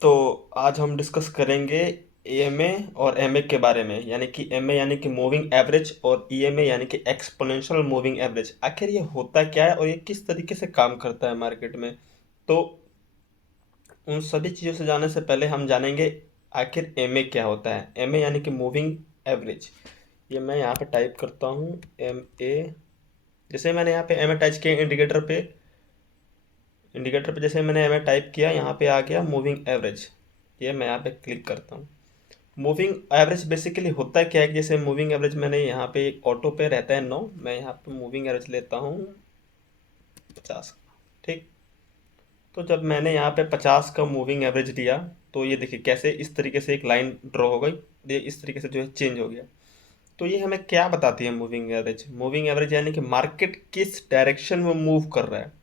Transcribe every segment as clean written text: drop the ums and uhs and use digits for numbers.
तो आज हम डिस्कस करेंगे ईएमए और एमए के बारे में। यानी कि एमए यानी कि मूविंग एवरेज और ईएमए यानी कि एक्सपोनेंशियल मूविंग एवरेज। आखिर ये होता क्या है और ये किस तरीके से काम करता है मार्केट में। तो उन सभी चीज़ों से जानने से पहले हम जानेंगे आखिर एमए क्या होता है। एमए यानी कि मूविंग एवरेज। ये मैं यहाँ पे टाइप करता हूँ एम ए। जैसे मैंने यहाँ पे एमए टाइप किया इंडिकेटर पे जैसे मैंने एमए टाइप किया, यहाँ पे आ गया मूविंग एवरेज। ये मैं यहाँ पे क्लिक करता हूँ। मूविंग एवरेज बेसिकली होता क्या है कि जैसे मूविंग एवरेज मैंने यहाँ पे एक ऑटो पे रहता है 9, मैं यहाँ पे मूविंग एवरेज लेता हूँ 50। ठीक। तो जब मैंने यहाँ पे 50 का मूविंग एवरेज लिया, तो ये देखिए कैसे इस तरीके से एक लाइन ड्रॉ हो गई। ये इस तरीके से जो है चेंज हो गया। तो ये हमें क्या बताती है मूविंग एवरेज। मूविंग एवरेज यानी कि मार्केट किस डायरेक्शन में मूव कर रहा है।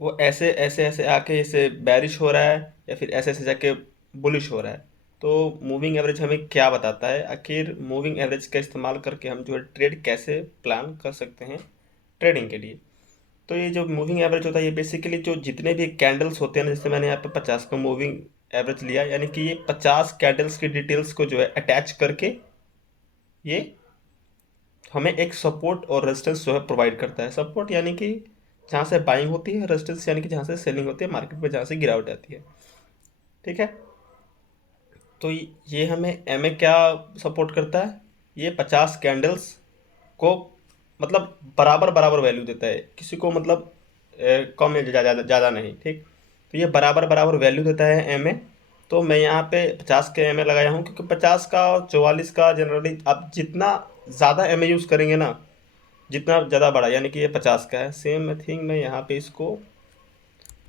वो ऐसे ऐसे ऐसे आके इसे बैरिश हो रहा है या फिर ऐसे ऐसे जाके बुलिश हो रहा है। तो मूविंग एवरेज हमें क्या बताता है। आखिर मूविंग एवरेज का इस्तेमाल करके हम जो है ट्रेड कैसे प्लान कर सकते हैं ट्रेडिंग के लिए। तो ये जो मूविंग एवरेज होता है ये बेसिकली जो जितने भी कैंडल्स होते हैं ना, जैसे मैंने यहाँ पे 50 का मूविंग एवरेज लिया, यानी कि ये 50 कैंडल्स की डिटेल्स को जो है अटैच करके ये हमें एक सपोर्ट और रेजिस्टेंस जो है प्रोवाइड करता है। सपोर्ट यानी कि जहाँ से बाइंग होती है, रेजिस्टेंस यानी कि जहाँ से सेलिंग होती है मार्केट में, जहाँ से गिरावट आती है। ठीक है। तो ये हमें एमए क्या सपोर्ट करता है। ये 50 कैंडल्स को मतलब बराबर बराबर वैल्यू देता है, किसी को मतलब कम या ज़्यादा नहीं। ठीक। तो ये बराबर बराबर वैल्यू देता है एमए। तो मैं यहाँ पे 50 के एमए लगाया हूँ, क्योंकि 50 का और 44 का जनरली आप जितना ज़्यादा एमए यूज़ करेंगे ना, जितना ज़्यादा बड़ा, यानी कि ये 50 का है, सेम थिंग मैं यहाँ पे इसको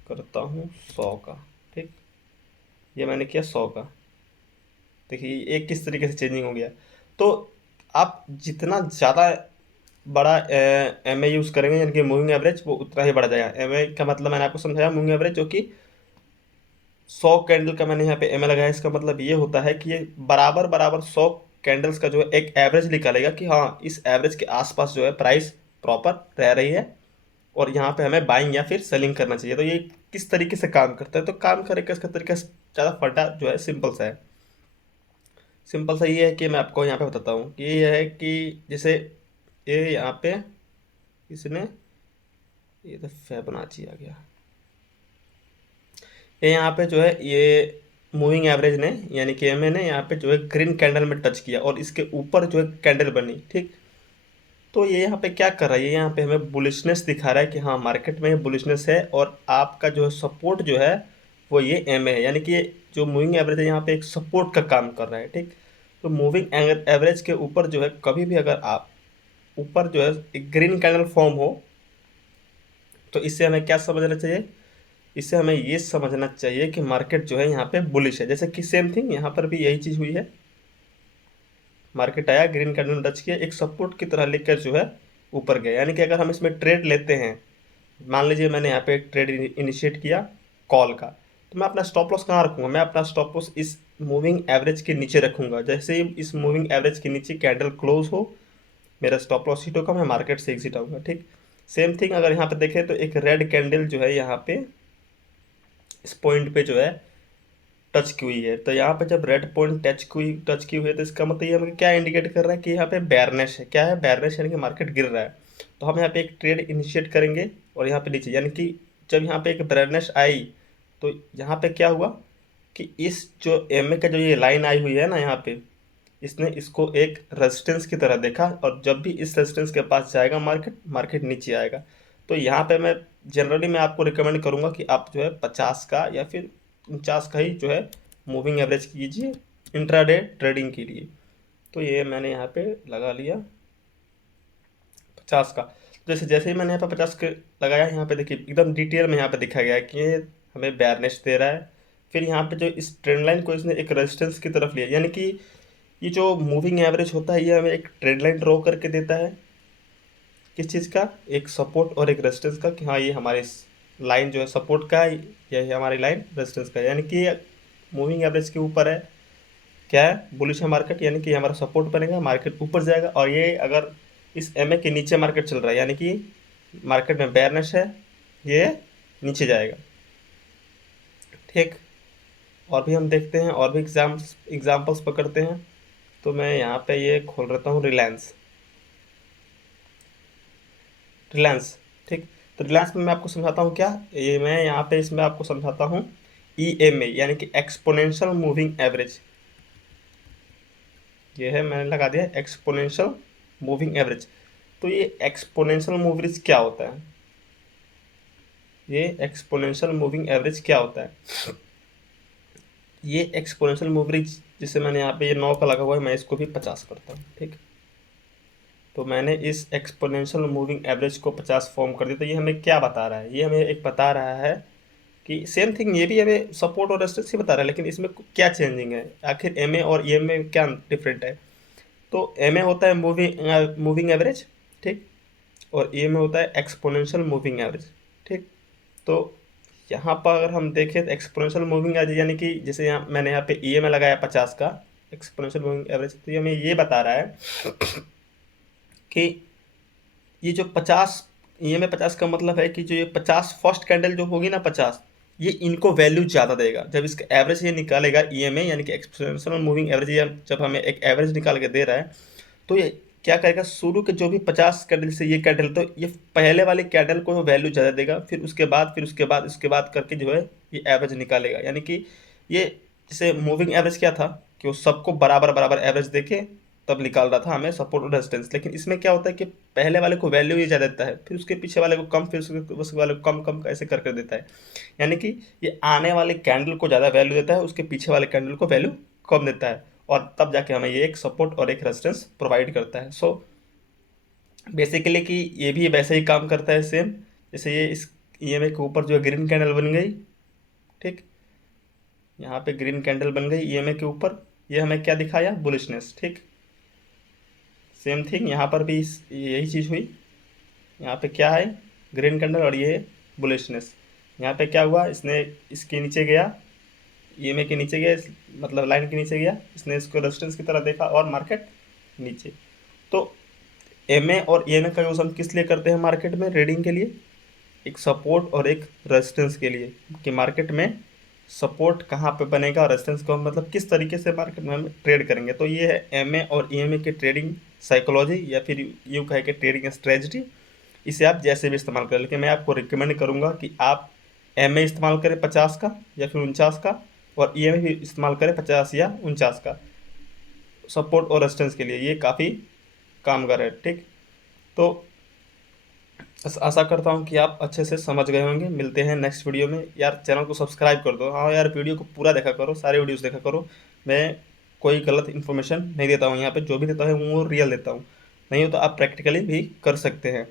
करता हूँ 100 का। ठीक। ये मैंने किया 100 का। देखिए एक किस तरीके से चेंजिंग हो गया। तो आप जितना ज़्यादा बड़ा एम ए यूज़ करेंगे, यानी कि मूविंग एवरेज, वो उतना ही बढ़ जाएगा। एम ए का मतलब मैंने आपको समझाया, मूविंग एवरेज जो कि 100 कैंडल का मैंने यहाँ पे एम ए लगाया। इसका मतलब ये होता है कि ये बराबर बराबर 100 कैंडल्स का जो है एक एवरेज निकालेगा कि हाँ इस एवरेज के आसपास जो है प्राइस प्रॉपर रह रही है और यहाँ पे हमें बाइंग या फिर सेलिंग करना चाहिए। तो ये किस तरीके से काम करता है, तो काम करेगा इसका तरीका ज़्यादा फटा जो है सिंपल सा है। सिंपल सा ये है कि मैं आपको यहाँ पे बताता हूँ कि ये है कि जैसे ये यहाँ पे इसने, ये तो फिबोनाची आ गया। ये यहाँ पे जो है ये मूविंग एवरेज ने यानी कि एमए ने यहाँ पे जो है ग्रीन कैंडल में टच किया और इसके ऊपर जो है कैंडल बनी। ठीक। तो ये यहाँ पे क्या कर रहा है, ये यहाँ पे हमें बुलिशनेस दिखा रहा है कि हाँ मार्केट में बुलिशनेस है और आपका जो है सपोर्ट जो है वो ये एमए है। यानी कि ये जो मूविंग एवरेज है यहाँ पे एक सपोर्ट का काम कर रहा है। ठीक। तो मूविंग एवरेज के ऊपर जो है कभी भी अगर आप ऊपर जो है एक ग्रीन कैंडल फॉर्म हो, तो इससे हमें क्या समझना चाहिए। इससे हमें ये समझना चाहिए कि मार्केट जो है यहाँ पे बुलिश है। जैसे कि सेम थिंग यहाँ पर भी यही चीज़ हुई है। मार्केट आया, ग्रीन कैंडल टच किया, एक सपोर्ट की तरह लेकर जो है ऊपर गया। यानी कि अगर हम इसमें ट्रेड लेते हैं, मान लीजिए मैंने यहाँ पे एक ट्रेड इनिशिएट किया कॉल का, तो मैं अपना स्टॉप लॉस कहाँ रखूँगा। मैं अपना स्टॉप लॉस इस मूविंग एवरेज के नीचे रखूँगा। जैसे ही इस मूविंग एवरेज के नीचे कैंडल क्लोज हो, मेरा स्टॉप लॉस हिट होगा, मैं मार्केट से एग्जिट आऊँगा। ठीक। सेम थिंग अगर यहाँ पे देखें तो एक रेड कैंडल जो है यहाँ पे इस पॉइंट पे जो है टच की हुई है। तो यहाँ पे जब रेड पॉइंट टच की हुई है, तो इसका मतलब ये हमें क्या इंडिकेट कर रहा है कि यहाँ पे बेयरनेस है। क्या है बेयरनेस, यानी कि मार्केट गिर रहा है। तो हम यहाँ पे एक ट्रेड इनिशिएट करेंगे और यहाँ पे नीचे, यानी कि जब यहाँ पे एक बेयरनेस आई, तो यहाँ पे क्या हुआ कि इस जो एमए का जो ये लाइन आई हुई है ना यहाँ पे, इसने इसको एक रेजिस्टेंस की तरह देखा और जब भी इस रेजिस्टेंस के पास जाएगा मार्केट, मार्केट नीचे आएगा। तो यहाँ पे मैं जनरली मैं आपको रिकमेंड करूँगा कि आप जो है 50 का या फिर 49 का ही जो है मूविंग एवरेज कीजिए इंट्राडे ट्रेडिंग के लिए। तो ये मैंने यहाँ पे लगा लिया 50 का। जैसे जैसे ही मैंने यहाँ पे 50 के लगाया, यहाँ पे देखिए एकदम डिटेल में यहाँ पे दिखा गया है कि ये हमें बेयरनेस दे रहा है। फिर यहाँ पे जो इस ट्रेंड लाइन को इसने एक रेजिस्टेंस की तरफ लिया, यानी कि ये जो मूविंग एवरेज होता है ये हमें एक ट्रेंड लाइन ड्रॉ करके देता है। किस चीज़ का, एक सपोर्ट और एक रेजिस्टेंस का, कि हाँ ये हमारे लाइन जो है सपोर्ट का है, यही हमारी लाइन रेजिस्टेंस का है। यानी कि मूविंग एवरेज के ऊपर है, क्या है बुलिश है मार्केट, यानी कि हमारा सपोर्ट बनेगा, मार्केट ऊपर जाएगा। और ये अगर इस एमए के नीचे मार्केट चल रहा है, यानी कि मार्केट में बेयरनेस है, ये नीचे जाएगा। ठीक। और भी हम देखते हैं, और भी एग्जाम्पल्स पकड़ते हैं। तो मैं यहाँ पे ये खोल रहता हूँ रिलायंस। रिलायंस, ठीक। तो रिलायंस में मैं आपको समझाता हूँ क्या, ये मैं यहाँ पे इसमें आपको समझाता हूँ EMA यानी कि एक्सपोनेंशियल मूविंग एवरेज। ये है, मैंने लगा दिया एक्सपोनेंशियल मूविंग एवरेज। तो ये एक्सपोनेंशियल मूविंग क्या होता है, ये एक्सपोनेंशियल मूविंग एवरेज क्या होता है। ये एक्सपोनेंशियल मूविंग, जिसे मैंने यहाँ पे ये 9 का लगा हुआ है, मैं इसको भी 50 करता हूँ, ठीक। तो मैंने इस एक्सपोनेंशियल मूविंग एवरेज को 50 फॉर्म कर दिया। तो ये हमें क्या बता रहा है, ये हमें एक बता रहा है कि सेम थिंग, ये भी हमें सपोर्ट और रेजिस्टेंस ही बता रहा है, लेकिन इसमें क्या चेंजिंग है, आखिर एमए और ईएम में क्या डिफरेंट है। तो एमए होता है मूविंग एवरेज, ठीक। और ईएम होता है एक्सपोनेंशियल मूविंग एवरेज, ठीक। तो यहाँ पर अगर हम देखें तो एक्सपोनेंशियल मूविंग एवरेज यानी कि जैसे यहाँ मैंने यहाँ पे ईएम लगाया 50 का एक्सपोनेंशियल मूविंग एवरेज, तो ये हमें ये बता रहा है कि ये जो 50, ये में 50 का मतलब है कि जो ये 50 फर्स्ट कैंडल जो होगी ना 50, ये इनको वैल्यू ज़्यादा देगा। जब इसका एवरेज ये निकालेगा EMA यानी कि एक्सपोनेंशियल मूविंग एवरेज, ये जब हमें एक एवरेज निकाल के दे रहा है, तो ये क्या करेगा, शुरू के जो भी 50 कैंडल से ये कैंडल, तो ये पहले वाले कैंडल को वैल्यू ज़्यादा देगा, फिर उसके बाद उसके बाद करके जो है ये एवरेज निकालेगा। यानी कि ये जैसे मूविंग एवरेज क्या था कि वो सबको बराबर बराबर एवरेज देके तब निकाल रहा था हमें सपोर्ट और रेजिस्टेंस। लेकिन इसमें क्या होता है कि पहले वाले को वैल्यू ये ज़्यादा देता है, फिर उसके पीछे वाले को कम, फिर उसके वाले को कम कम ऐसे कर कर देता है। यानी कि ये आने वाले कैंडल को ज़्यादा वैल्यू देता है, उसके पीछे वाले कैंडल को वैल्यू कम देता है, और तब जाके हमें ये एक सपोर्ट और एक रेजिस्टेंस प्रोवाइड करता है। सो बेसिकली कि ये भी वैसे ही काम करता है सेम, जैसे ये इस EMA के ऊपर जो ग्रीन कैंडल बन गई, ठीक। यहाँ पे ग्रीन कैंडल बन गई EMA के ऊपर, ये हमें क्या दिखाया, बुलिशनेस, ठीक। सेम थिंग यहाँ पर भी यही चीज़ हुई। यहाँ पे क्या है, ग्रीन कैंडल, और ये बुलिशनेस। यहाँ पे क्या हुआ, इसने इसके नीचे गया, EMA के नीचे गया, मतलब लाइन के नीचे गया, इसने इसको रेजिस्टेंस की तरह देखा और मार्केट नीचे। तो MA और EMA का यूज़ हम किस लिए करते हैं मार्केट में, ट्रेडिंग के लिए, एक सपोर्ट और एक रेजिस्टेंस के लिए, कि मार्केट में सपोर्ट कहाँ पे बनेगा और रेजिस्टेंस को हम मतलब किस तरीके से मार्केट में हम ट्रेड करेंगे। तो ये है MA और EMA की ट्रेडिंग साइकोलॉजी, या फिर यूँ कहे कि ट्रेडिंग स्ट्रेटजी। इसे आप जैसे भी इस्तेमाल करें, लेकिन मैं आपको रिकमेंड करूँगा कि आप MA इस्तेमाल करें 50 का या फिर 49 का, और EMA भी इस्तेमाल करें 50 या 49 का सपोर्ट और रेजिस्टेंस के लिए, ये काफ़ी कामगार है, ठीक। तो आशा करता हूँ कि आप अच्छे से समझ गए होंगे। मिलते हैं नेक्स्ट वीडियो में। यार चैनल को सब्सक्राइब कर दो, हाँ यार वीडियो को पूरा देखा करो, सारे वीडियोस देखा करो। मैं कोई गलत इन्फॉर्मेशन नहीं देता हूँ यहाँ पे, जो भी देता हूँ वो रियल देता हूँ। नहीं हो तो आप प्रैक्टिकली भी कर सकते हैं।